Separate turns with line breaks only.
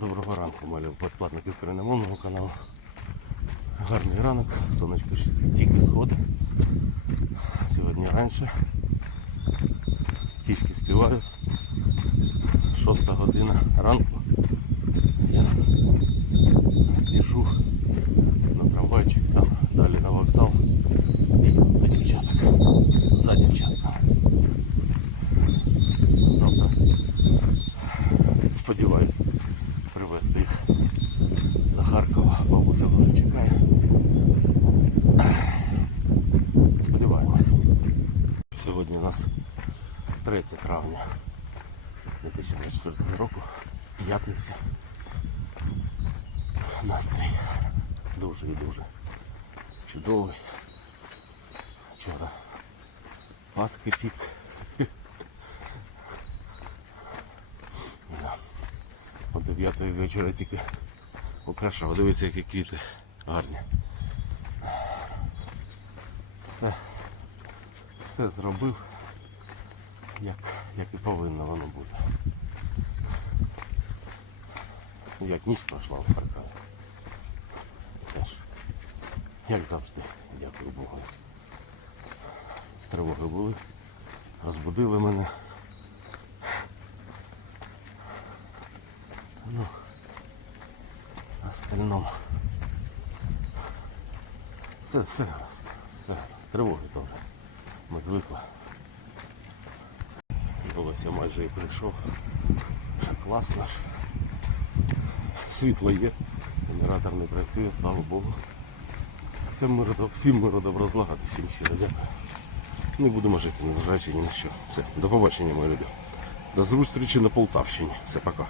Доброго ранку, малі підплатники україномовного каналу. Гарний ранок, сонечко ще тільки сходить. Сьогодні раніше. Птічки співають. Шоста година ранку. Я біжу на трамвайчик, там далі на вокзал. За дівчаток. За дівчатками. Завтра сподіваюся привезти їх до Харкова. Бабуся мене чекає. Сподіваємось. Сьогодні у нас 3 травня 2024 року. П'ятниця. Настрій дуже і дуже чудовий. Вчора Паски пік. О 9 вечора тільки украшав. Дивіться, які квіти гарні. Все, все зробив, як, як і повинно воно бути. Як ніч пройшла в Харкові. Теж, як завжди, дякую Богу. Тривоги були, розбудили мене. Ну, в остальному. Все, все гаразд. Все гаразд. Тривоги теж. Ми звикли. Ось я майже і прийшов. Ще класно. Світло є. Генератор не працює, слава Богу. Всім миру, доб- всім миру добро всім щиро дякую. Не будемо жити, незважаючи ні на що. Все, до побачення, мої люди. До зустрічі на Полтавщині. Все, пока.